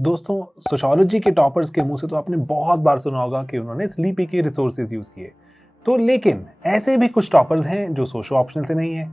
दोस्तों, सोशियोलॉजी के टॉपर्स के मुंह से तो आपने बहुत बार सुना होगा कि उन्होंने स्लीपी के रिसोर्सेज यूज किए। तो लेकिन ऐसे भी कुछ टॉपर्स हैं जो सोशो ऑप्शनल से नहीं है।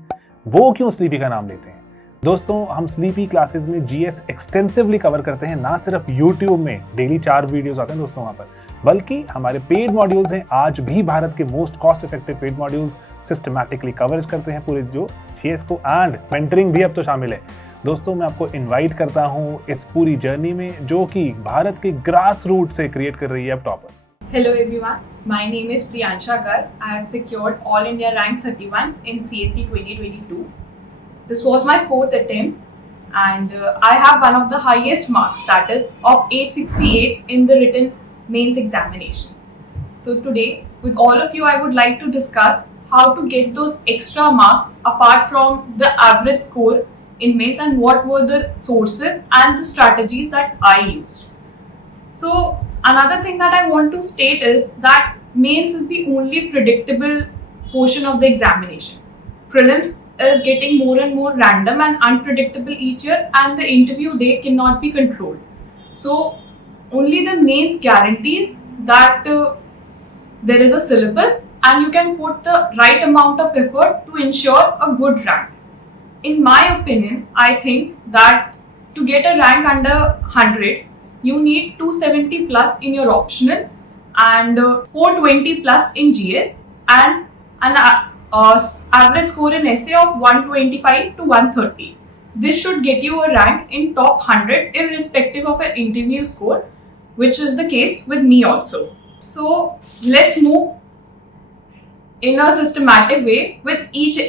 वो क्यों स्लीपी का नाम लेते हैं? दोस्तों, हम स्लीपी क्लासेस में जीएस एक्सटेंसिवली कवर करते हैं। ना सिर्फ यूट्यूब में डेली 4 वीडियोस आते हैं दोस्तों वहां पर, बल्कि हमारे पेड मॉड्यूल्स हैं। आज भी भारत के most cost effective paid modules systematically coverage करते हैं पूरे जो जीएस को, एंड मेंटरिंग भी अब तो शामिल है। दोस्तों, मैं आपको इनवाइट करता हूं इस पूरी जर्नी में जो कि भारत के ग्रास रूट से क्रिएट कर रही है अब toppers. Hello everyone, my name is Priyansha Garg. I have secured All India Rank 31 in CSE 2022. This was my 4th attempt and I have one of the highest marks, that is of 868 in the written mains examination. So today with all of you I would like to discuss how to get those extra marks apart from the average score in mains and what were the sources and the strategies that I used. So another thing that I want to state is that mains is the only predictable portion of the examination. Prelims is getting more and more random and unpredictable each year, and the interview day cannot be controlled. So only the mains guarantees that there is a syllabus and you can put the right amount of effort to ensure a good rank. In my opinion, I think that to get a rank under 100, you need 270 plus in your optional and 420 plus in GS and an average score in essay of 125 to 130. This should get you a rank in top 100 irrespective of an interview score, which is the case with me also. So let's move in a systematic way with each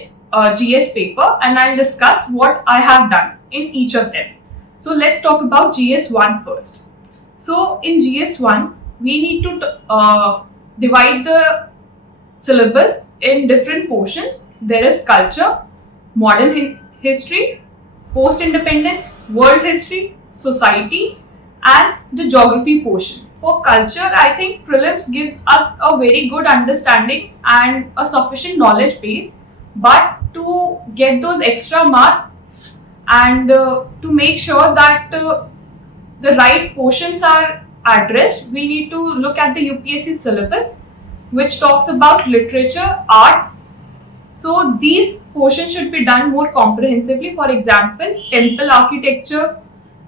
GS paper, and I'll discuss what I have done in each of them. So let's talk about GS1 first. So in GS1, we need to divide the syllabus in different portions. There is culture, modern history, post-independence, world history, society, and the geography portion. For culture, I think prelims gives us a very good understanding and a sufficient knowledge base. But to get those extra marks and to make sure that the right portions are addressed, we need to look at the UPSC syllabus, which talks about literature, art. So these portions should be done more comprehensively. For example, temple architecture,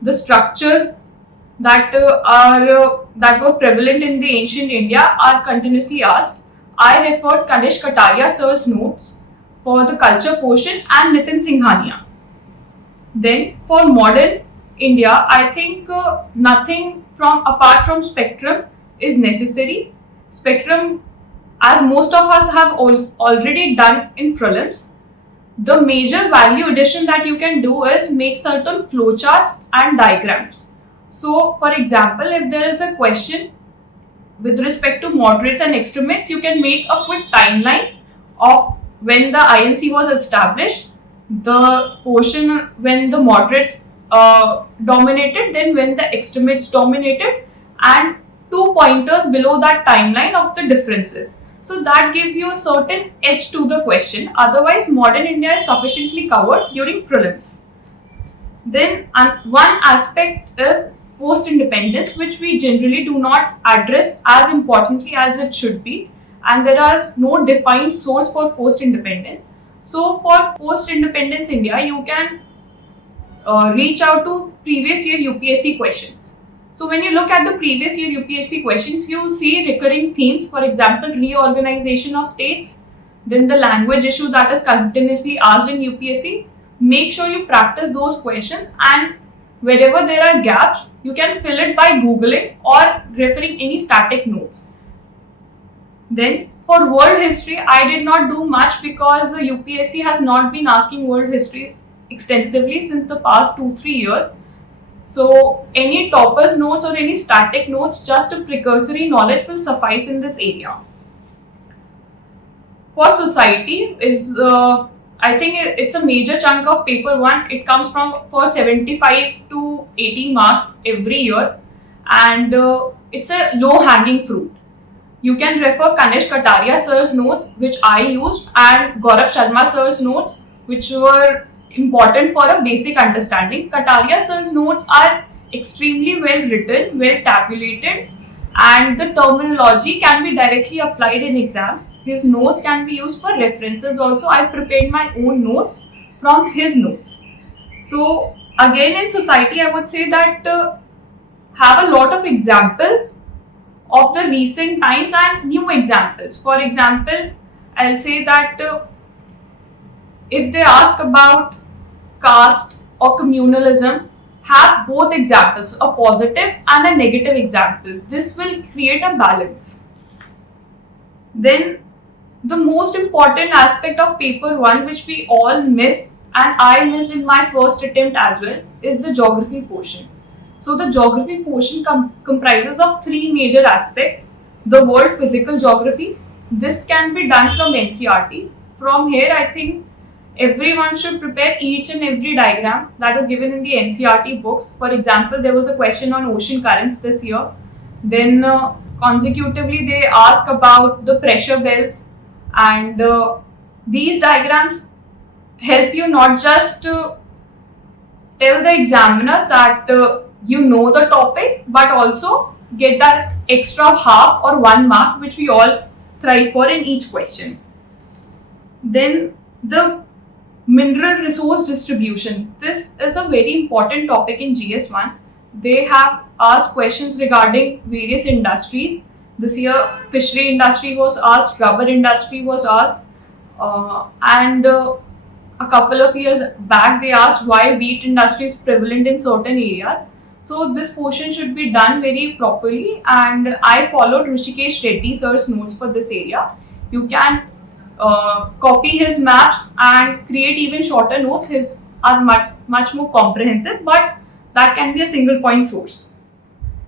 the structures that were prevalent in the ancient India are continuously asked. I referred Kanish Kataria sir's notes for the culture portion and Nitin Singhania. Then for modern India, I think nothing apart from spectrum is necessary. Spectrum, as most of us have already done in prelims, the major value addition that you can do is make certain flowcharts and diagrams. So for example, if there is a question with respect to moderates and extremates, you can make a quick timeline of when the INC was established, the portion when the moderates dominated, then when the extremates dominated, and 2 pointers below that timeline of the differences. So that gives you a certain edge to the question. Otherwise, modern India is sufficiently covered during prelims. Then one aspect is post-independence, which we generally do not address as importantly as it should be. And there are no defined source for post-independence. So for post-independence India, you can reach out to previous year UPSC questions. So when you look at the previous year UPSC questions, you will see recurring themes. For example, reorganization of states, then the language issue that is continuously asked in UPSC. Make sure you practice those questions, and wherever there are gaps, you can fill it by Googling or referring any static notes. Then for world history, I did not do much because the UPSC has not been asking world history extensively since the past 2-3 years. So any toppers notes or any static notes, just a precursory knowledge will suffice in this area. For society is I think it's a major chunk of paper 1. It comes from for 75 to 80 marks every year, and it's a low hanging fruit. You can refer Kanish Kataria sir's notes, which I used, and Gaurav Sharma sir's notes, which were important for a basic understanding. Kataria sir's notes are extremely well written, well tabulated, and the terminology can be directly applied in exam. His notes can be used for references also. I prepared my own notes from his notes. So again, in society, I would say that have a lot of examples of the recent times and new examples. For example, I'll say that if they ask about caste or communalism, have both examples, a positive and a negative example. This will create a balance. Then the most important aspect of paper 1, which we all miss and I missed in my first attempt as well, is the geography portion. So the geography portion comprises of 3 major aspects. The world physical geography. This can be done from NCERT. From here, I think everyone should prepare each and every diagram that is given in the NCERT books. For example, there was a question on ocean currents this year. Then consecutively, they ask about the pressure belts, and these diagrams help you not just to tell the examiner that you know the topic, but also get that extra half or 1 mark which we all thrive for in each question. Then the mineral resource distribution. This is a very important topic in GS1. They have asked questions regarding various industries. This year, fishery industry was asked, rubber industry was asked, and a couple of years back they asked why wheat industry is prevalent in certain areas. So this portion should be done very properly, and I followed Rishikesh Reddy sir's notes for this area. You can copy his maps and create even shorter notes. His are much more comprehensive, but that can be a single point source.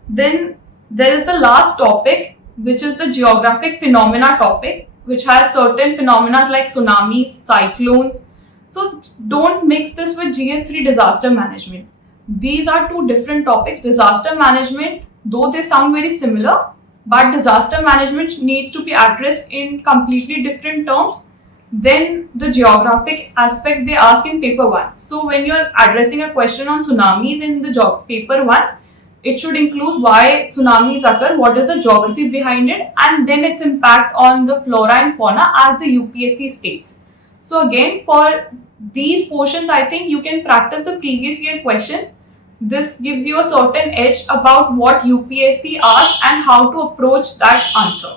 Then there is the last topic, which is the geographic phenomena topic, which has certain phenomena like tsunamis, cyclones. So don't mix this with GS3 disaster management. These are 2 different topics. Disaster management, though they sound very similar, but disaster management needs to be addressed in completely different terms than the geographic aspect they ask in paper 1. So when you're addressing a question on tsunamis in the paper 1, it should include why tsunamis occur, what is the geography behind it, and then its impact on the flora and fauna as the UPSC states. So again, for these portions, I think you can practice the previous year questions. This gives you a certain edge about what UPSC asks and how to approach that answer.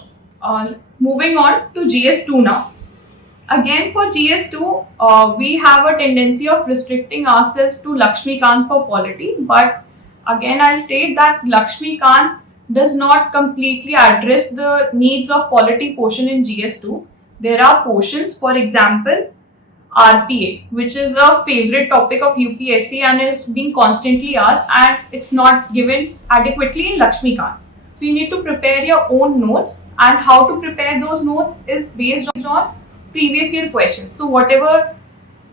Moving on to GS2 now. Again, for GS2, we have a tendency of restricting ourselves to Lakshmikant for polity, but again, I'll state that Lakshmikant does not completely address the needs of polity portion in GS2. There are portions, for example, RPA, which is a favorite topic of UPSC and is being constantly asked, and it's not given adequately in Lakshmikant. So you need to prepare your own notes, and how to prepare those notes is based on previous year questions. So whatever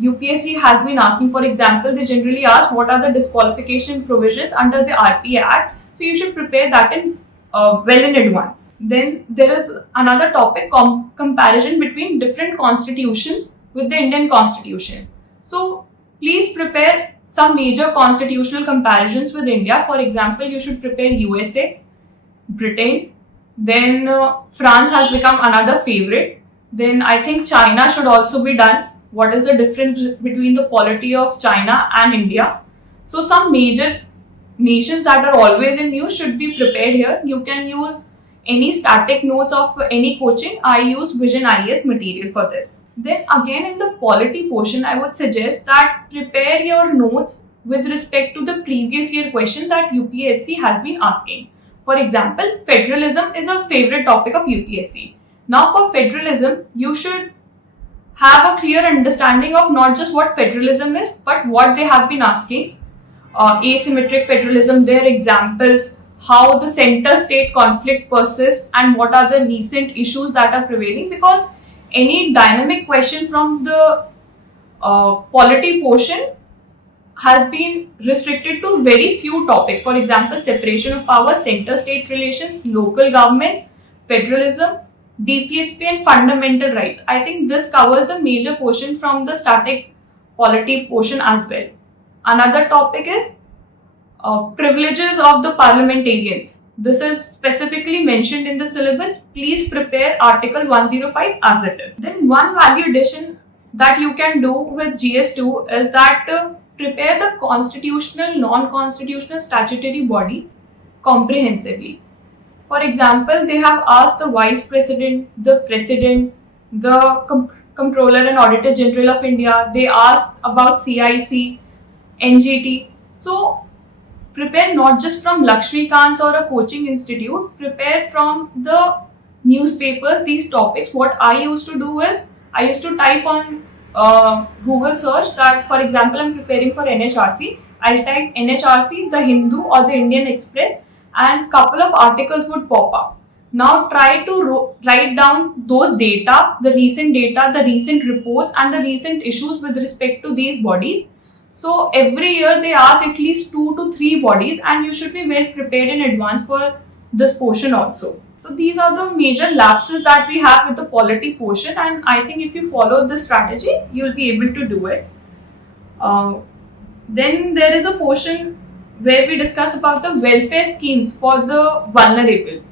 UPSC has been asking, for example, they generally ask what are the disqualification provisions under the RPA Act. So you should prepare that in well in advance. Then there is another topic, comparison between different constitutions with the Indian Constitution. So please prepare some major constitutional comparisons with India. For example, you should prepare USA, Britain, then France has become another favorite. Then I think China should also be done. What is the difference between the polity of China and India? So some major nations that are always in use should be prepared here. You can use any static notes of any coaching. I use Vision IAS material for this. Then again, in the polity portion, I would suggest that prepare your notes with respect to the previous year question that UPSC has been asking. For example, federalism is a favorite topic of UPSC. Now for federalism, you should have a clear understanding of not just what federalism is, but what they have been asking. Asymmetric federalism, their examples, how the center-state conflict persists, and what are the recent issues that are prevailing, because any dynamic question from the polity portion has been restricted to very few topics. For example, separation of powers, center-state relations, local governments, federalism, DPSP and fundamental rights. I think this covers the major portion from the static polity portion as well. Another topic is privileges of the parliamentarians. This is specifically mentioned in the syllabus. Please prepare Article 105 as it is. Then one value addition that you can do with GS2 is that prepare the constitutional, non-constitutional statutory body comprehensively. For example, they have asked the Vice President, the President, the Comptroller and Auditor General of India. They asked about CIC, NGT. So prepare not just from Lakshmikant or a coaching institute, prepare from the newspapers these topics. What I used to do is, I used to type on Google search that, for example, I'm preparing for NHRC. I'll type NHRC, the Hindu or the Indian Express, and couple of articles would pop up. Now try to write down those data, the recent reports and the recent issues with respect to these bodies. So every year they ask at least 2 to 3 bodies, and you should be well prepared in advance for this portion also. So these are the major lapses that we have with the polity portion, and I think if you follow this strategy, you'll be able to do it. Then there is a portion where we discuss about the welfare schemes for the vulnerable.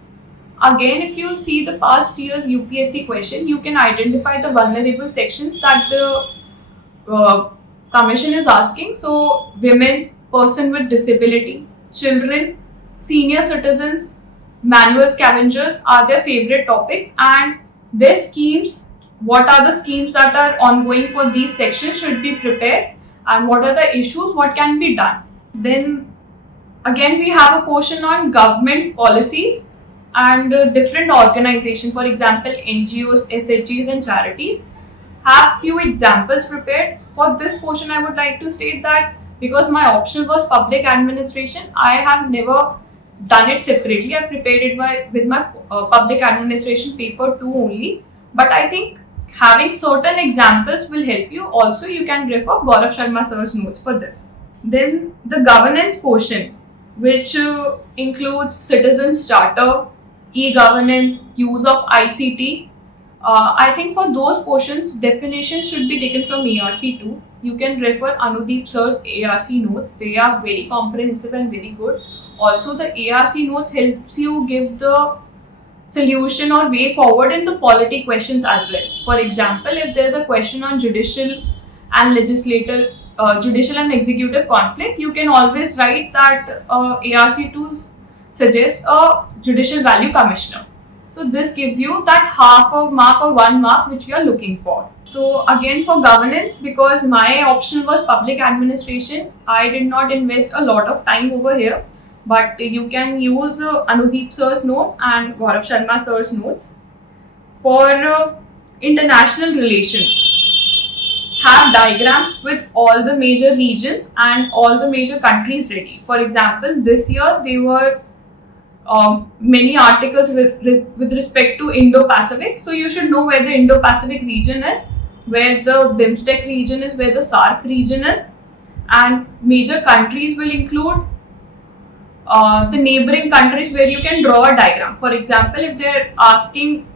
Again, if you see the past year's UPSC question, you can identify the vulnerable sections that the Commission is asking. So women, person with disability, children, senior citizens, manual scavengers are their favorite topics, and their schemes, what are the schemes that are ongoing for these sections should be prepared, and what are the issues, what can be done. Then again we have a portion on government policies and different organizations, for example NGOs, SHGs and charities. Have few examples prepared. For this portion I would like to state that because my optional was public administration, I have never done it separately. I prepared it with my public administration paper 2 only. But I think having certain examples will help you. Also, you can refer Gaurav Sharma sir's notes for this. Then the governance portion, which includes citizens charter, e-governance, use of ICT. I think for those portions, definitions should be taken from ARC2. You can refer Anudeep sir's ARC notes. They are very comprehensive and very good. Also, the ARC notes helps you give the solution or way forward in the polity questions as well. For example, if there's a question on judicial and executive conflict, you can always write that ARC2 suggests a judicial value commissioner. So this gives you that half a mark or 1 mark which we are looking for. So again for governance, because my option was public administration, I did not invest a lot of time over here. But you can use Anudeep sir's notes and Gaurav Sharma sir's notes. For international relations, have diagrams with all the major regions and all the major countries ready. For example, this year there were many articles with respect to Indo-Pacific. So you should know where the Indo-Pacific region is, where the BIMSTEC region is, where the SAARC region is, and major countries will include the neighboring countries where you can draw a diagram. For example, if they're asking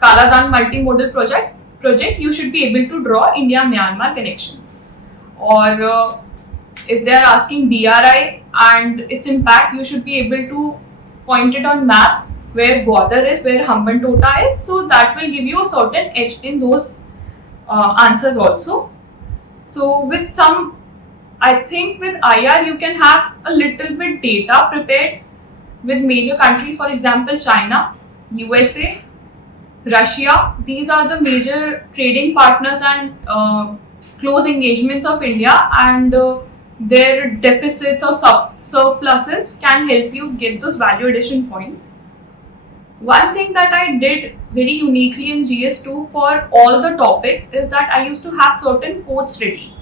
Kaladan multimodal project, you should be able to draw India-Myanmar connections. Or if they're asking BRI and its impact, you should be able to point it on map where Gwadar is, where Hambantota is. So that will give you a certain edge in those answers also. So with some, I think with IR you can have a little bit data prepared with major countries, for example China, USA, Russia. These are the major trading partners and close engagements of India, and their deficits or surpluses can help you get those value addition points. One thing that I did very uniquely in GS2 for all the topics is that I used to have certain quotes ready.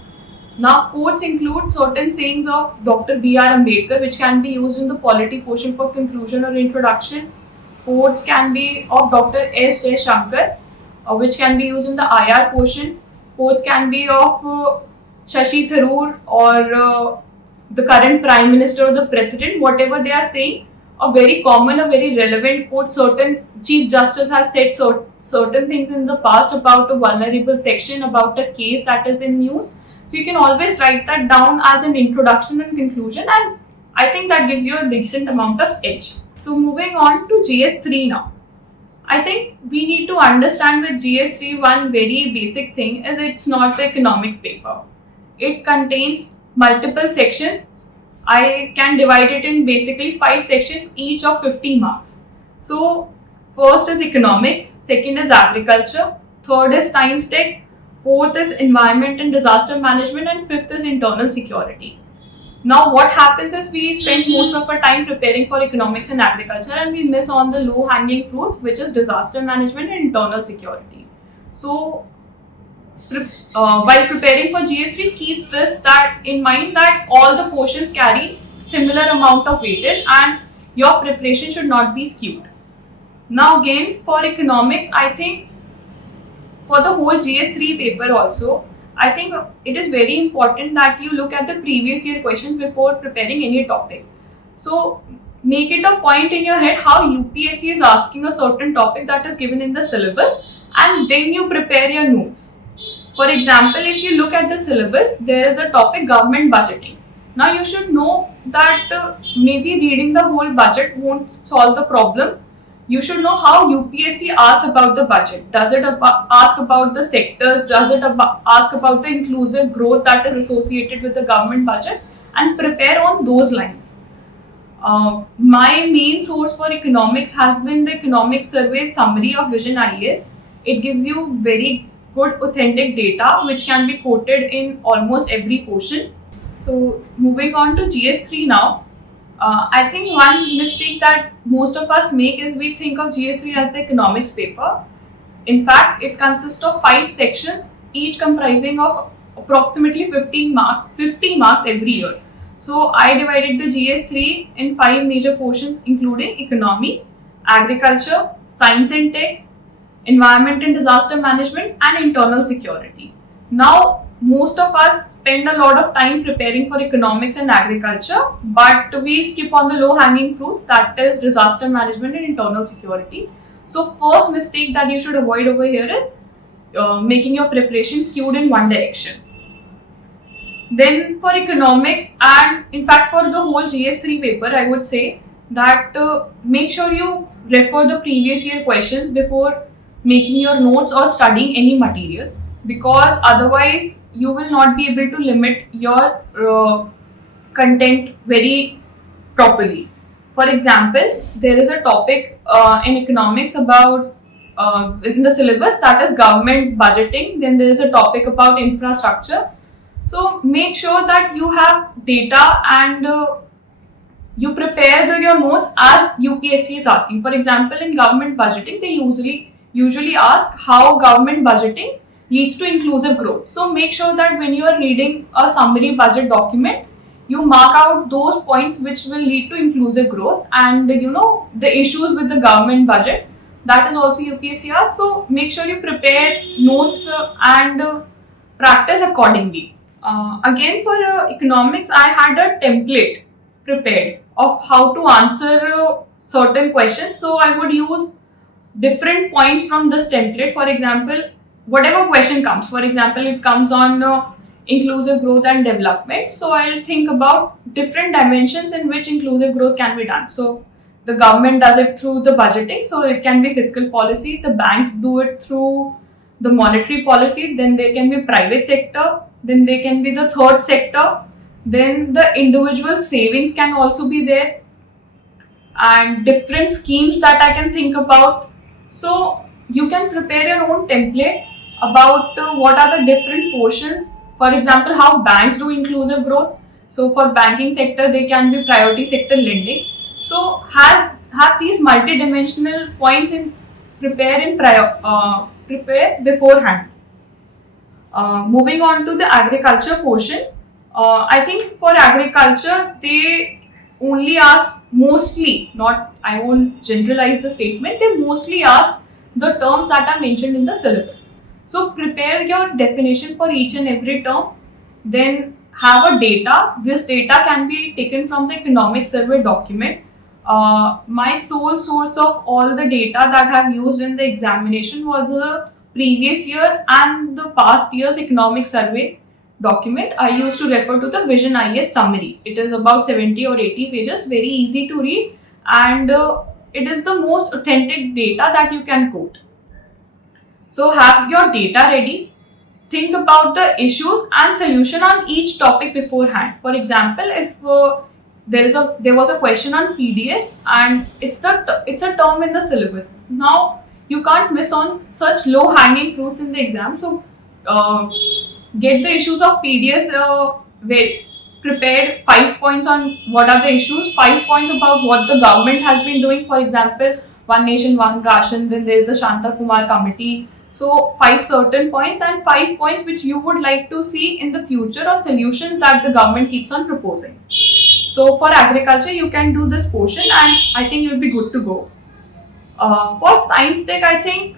Now, quotes include certain sayings of Dr. B.R. Ambedkar, which can be used in the polity portion for conclusion or introduction. Quotes can be of Dr. S. J. Shankar, which can be used in the IR portion. Quotes can be of Shashi Tharoor or the current Prime Minister or the President, whatever they are saying. A very common, a very relevant quote. Certain Chief Justice has said certain things in the past about a vulnerable section, about a case that is in news. So you can always write that down as an introduction and conclusion, and I think that gives you a decent amount of edge. So moving on to GS3 now. I think we need to understand with GS3 one very basic thing is it's not the economics paper. It contains multiple sections. I can divide it in basically 5 sections, each of 50 marks. So first is economics, second is agriculture, third is science tech, fourth is environment and disaster management, and fifth is internal security. Now what happens is we spend most of our time preparing for economics and agriculture and we miss on the low hanging fruit, which is disaster management and internal security. So while preparing for GS3, keep this that in mind that all the portions carry similar amount of weightage and your preparation should not be skewed. Now again for economics, I think for the whole GS3 paper also, I think it is very important that you look at the previous year questions before preparing any topic. So make it a point in your head how UPSC is asking a certain topic that is given in the syllabus and then you prepare your notes. For example, if you look at the syllabus, there is a topic government budgeting. Now you should know that maybe reading the whole budget won't solve the problem. You should know how UPSC asks about the budget. Does it ask about the sectors? Does it ask about the inclusive growth that is associated with the government budget? And prepare on those lines. My main source for economics has been the economic survey summary of Vision IAS. It gives you very good authentic data which can be quoted in almost every portion. So moving on to GS3 now. I think one mistake that most of us make is we think of GS3 as the economics paper. In fact, it consists of 5 sections, each comprising of approximately 50 marks every year. So I divided the GS3 in 5 major portions including economy, agriculture, science and tech, environment and disaster management, and internal security. Now, most of us spend a lot of time preparing for economics and agriculture, but we skip on the low hanging fruits, that is disaster management and internal security. So first mistake that you should avoid over here is making your preparation skewed in one direction. Then for economics and in fact for the whole GS3 paper, I would say that make sure you refer the previous year questions before making your notes or studying any material, because otherwise you will not be able to limit your content very properly. For example, there is a topic in economics about in the syllabus, that is government budgeting. Then there is a topic about infrastructure. So make sure that you have data and you prepare your notes as UPSC is asking. For example, in government budgeting, they usually ask how government budgeting leads to inclusive growth. So make sure that when you are reading a summary budget document, you mark out those points which will lead to inclusive growth and the issues with the government budget. That is also UPSC asks. So make sure you prepare notes and practice accordingly. Again for economics, I had a template prepared of how to answer certain questions. So I would use different points from this template. For example, whatever question comes, for example, it comes on inclusive growth and development. So I'll think about different dimensions in which inclusive growth can be done. So the government does it through the budgeting. So it can be fiscal policy. The banks do it through the monetary policy. Then there can be private sector. Then there can be the third sector. Then the individual savings can also be there. And different schemes that I can think about. So you can prepare your own template about what are the different portions. For example, how banks do inclusive growth. So for banking sector, they can be priority sector lending. So have these multi-dimensional points in prepare beforehand. Moving on to the agriculture portion. I think for agriculture, they only ask mostly, I won't generalize the statement, they mostly ask the terms that are mentioned in the syllabus. So prepare your definition for each and every term, then have a data. This data can be taken from the economic survey document. My sole source of all the data that I have used in the examination was the previous year and the past year's economic survey document, I used to refer to the Vision IS summary. It is about 70 or 80 pages, very easy to read, and it is the most authentic data that you can quote. So have your data ready. Think about the issues and solution on each topic beforehand. For example, if there was a question on PDS and it's a term in the syllabus. Now you can't miss on such low hanging fruits in the exam. So get the issues of PDS prepared 5 points on what are the issues, 5 points about what the government has been doing. For example, One Nation, One Ration, then there is the Shanta Kumar Committee. So 5 certain points and 5 points which you would like to see in the future or solutions that the government keeps on proposing. So for agriculture, you can do this portion and I think you'll be good to go. For science tech, I think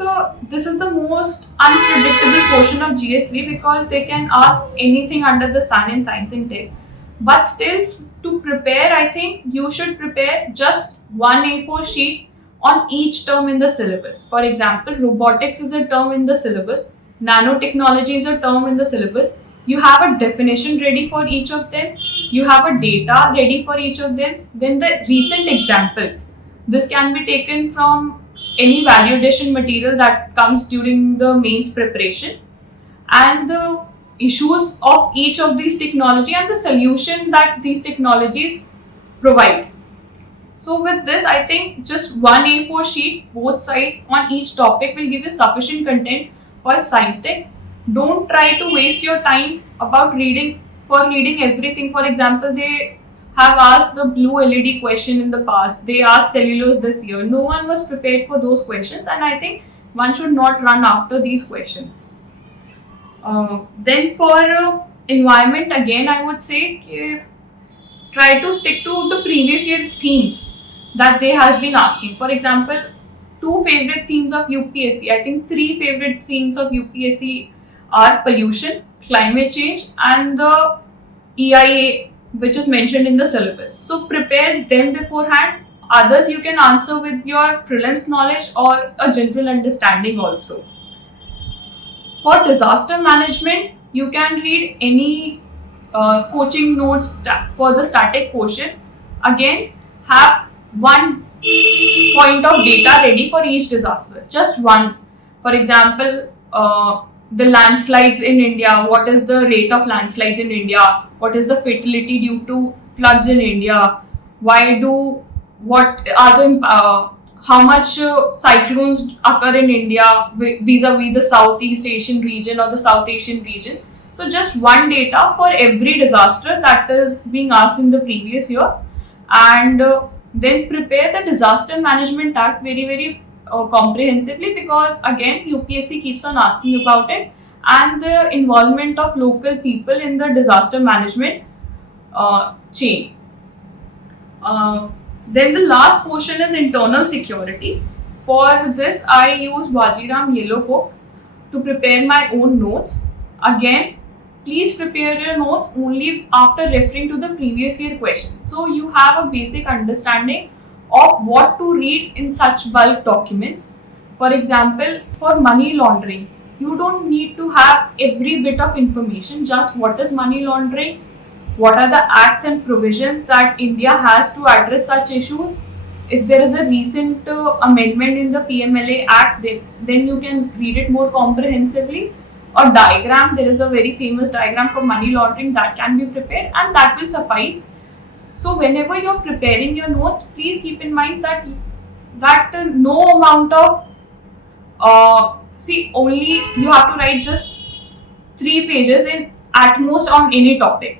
this is the most unpredictable portion of GS3 because they can ask anything under the sun in science and tech. But still, to prepare, I think you should prepare just one A4 sheet on each term in the syllabus. For example, robotics is a term in the syllabus, nanotechnology is a term in the syllabus. You have a definition ready for each of them, you have a data ready for each of them, then the recent examples. This can be taken from any value addition material that comes during the mains preparation, and the issues of each of these technology and the solution that these technologies provide. So with this, I think just one A4 sheet, both sides on each topic will give you sufficient content for science tech. Don't try to waste your time about reading everything. For example, they have asked the blue LED question in the past. They asked cellulose this year. No one was prepared for those questions, and I think one should not run after these questions. Then for environment, again, I would say try to stick to the previous year themes that they have been asking. For example, 2 favorite themes of UPSC, I think 3 favorite themes of UPSC are pollution, climate change, and the EIA, which is mentioned in the syllabus. So prepare them beforehand. Others you can answer with your prelims knowledge or a general understanding also. For disaster management, you can read any coaching notes for the static portion. Again, have one point of data ready for each disaster. Just one. For example, the landslides in India. What is the rate of landslides in India? What is the fatality due to floods in India? How much cyclones occur in India vis-a-vis the Southeast Asian region or the South Asian region. So just one data for every disaster that is being asked in the previous year, and then prepare the Disaster Management Act very comprehensively, because again UPSC keeps on asking about it, and the involvement of local people in the disaster management chain. Then the last portion is internal security. For this, I use Wajiram Yellow Book to prepare my own notes. Again, please prepare your notes only after referring to the previous year questions. So you have a basic understanding of what to read in such bulk documents. For example, for money laundering, you don't need to have every bit of information, just what is money laundering, what are the acts and provisions that India has to address such issues. If there is a recent amendment in the PMLA Act, then you can read it more comprehensively. Or diagram, there is a very famous diagram for money laundering that can be prepared, and that will suffice. So whenever you're preparing your notes, please keep in mind that no amount of only you have to write just 3 pages in at most on any topic.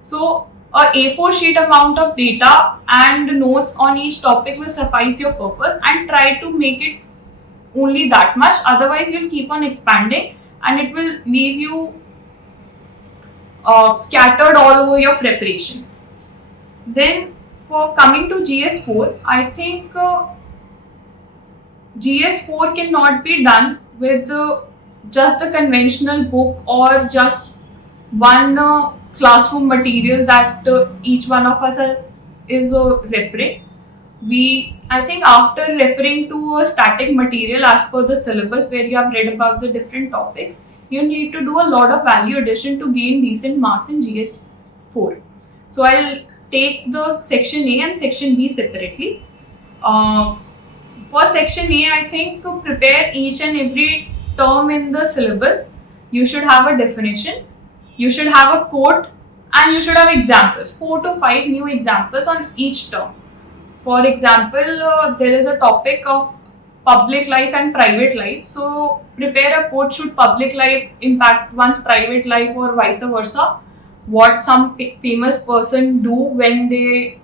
So a A4 sheet amount of data and notes on each topic will suffice your purpose, and try to make it only that much. Otherwise, you'll keep on expanding and it will leave you scattered all over your preparation. Then for coming to GS4, I think GS4 cannot be done with just the conventional book or just one classroom material that each one of us is referring. I think after referring to a static material as per the syllabus where you have read about the different topics, you need to do a lot of value addition to gain decent marks in GS 4. So I'll take the section A and section B separately. For section A, I think to prepare each and every term in the syllabus, you should have a definition, you should have a quote, and you should have examples, 4 to 5 new examples on each term. For example, there is a topic of public life and private life. So prepare a quote, should public life impact one's private life or vice versa? What some famous person do while they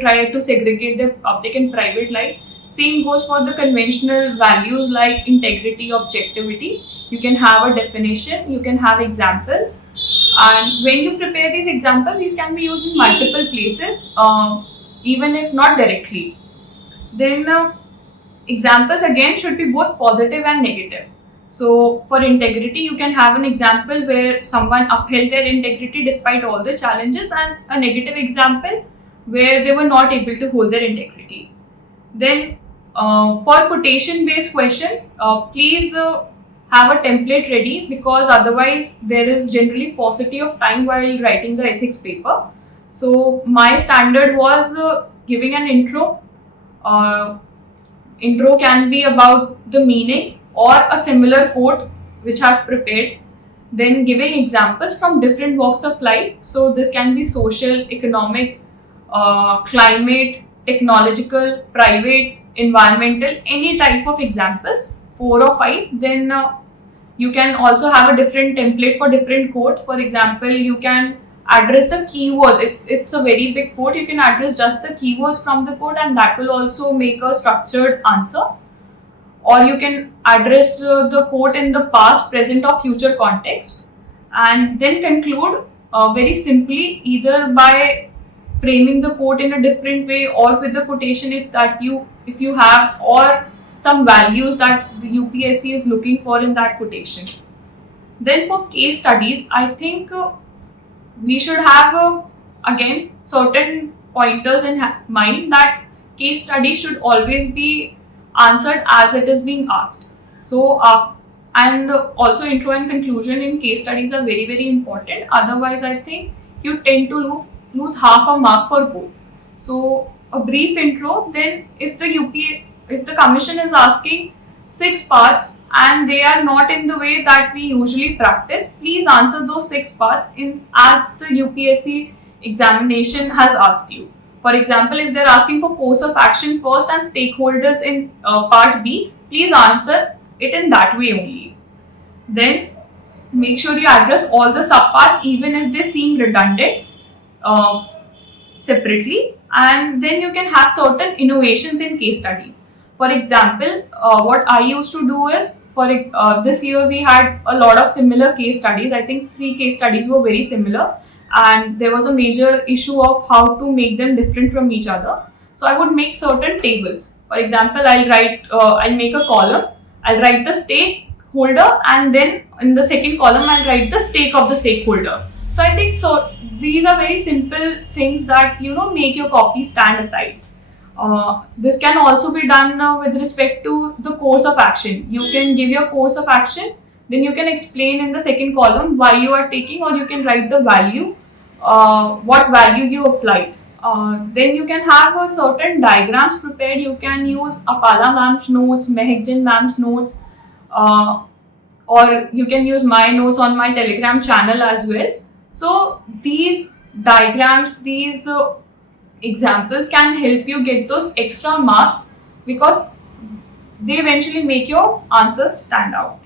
try to segregate their public and private life. Same goes for the conventional values like integrity, objectivity. You can have a definition, you can have examples, and when you prepare these examples, these can be used in multiple places, even if not directly. Then examples again should be both positive and negative. So for integrity, you can have an example where someone upheld their integrity despite all the challenges, and a negative example where they were not able to hold their integrity. Then for quotation based questions, please have a template ready, because otherwise there is generally paucity of time while writing the ethics paper. So my standard was giving an intro. Intro can be about the meaning or a similar quote which I've prepared. Then giving examples from different walks of life. So this can be social, economic, climate, technological, private, environmental, any type of examples, 4 or 5. Then you can also have a different template for different quotes. For example, you can address the keywords. If it's a very big quote, you can address just the keywords from the quote, and that will also make a structured answer. Or you can address the quote in the past, present or future context, and then conclude very simply, either by framing the quote in a different way or with the quotation if you have, or some values that the UPSC is looking for in that quotation. Then for case studies, I think we should have again certain pointers in mind, that case study should always be answered as it is being asked. So and also intro and conclusion in case studies are very, very important. Otherwise, I think you tend to lose half a mark for both. So a brief intro, then if the commission is asking 6 parts and they are not in the way that we usually practice, please answer those 6 parts in as the UPSC examination has asked you. For example, if they're asking for course of action first and stakeholders in part B, please answer it in that way only. Then make sure you address all the subparts even if they seem redundant separately, and then you can have certain innovations in case studies. For example, what I used to do is, for this year we had a lot of similar case studies. I think 3 case studies were very similar, and there was a major issue of how to make them different from each other. So I would make certain tables. For example, I'll make a column, I'll write the stakeholder, and then in the second column I'll write the stake of the stakeholder. So I think these are very simple things that make your copy stand aside. This can also be done with respect to the course of action. You can give your course of action, then you can explain in the second column why you are taking, or you can write the value, what value you applied. Then you can have certain diagrams prepared. You can use Apala ma'am's notes, Mehekjan ma'am's notes, or you can use my notes on my Telegram channel as well. So these diagrams, these examples can help you get those extra marks, because they eventually make your answers stand out.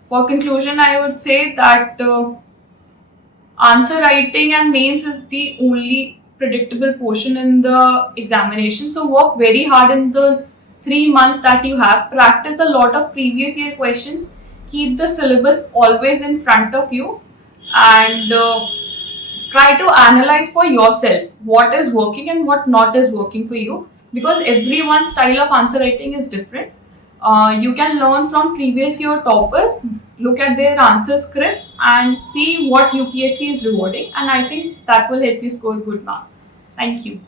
For conclusion, I would say that answer writing and mains is the only predictable portion in the examination. So work very hard in the 3 months that you have. Practice a lot of previous year questions. Keep the syllabus always in front of you, and try to analyze for yourself what is working and what not is working for you, because everyone's style of answer writing is different. You can learn from previous year toppers, look at their answer scripts and see what UPSC is rewarding, and I think that will help you score good marks. Thank you.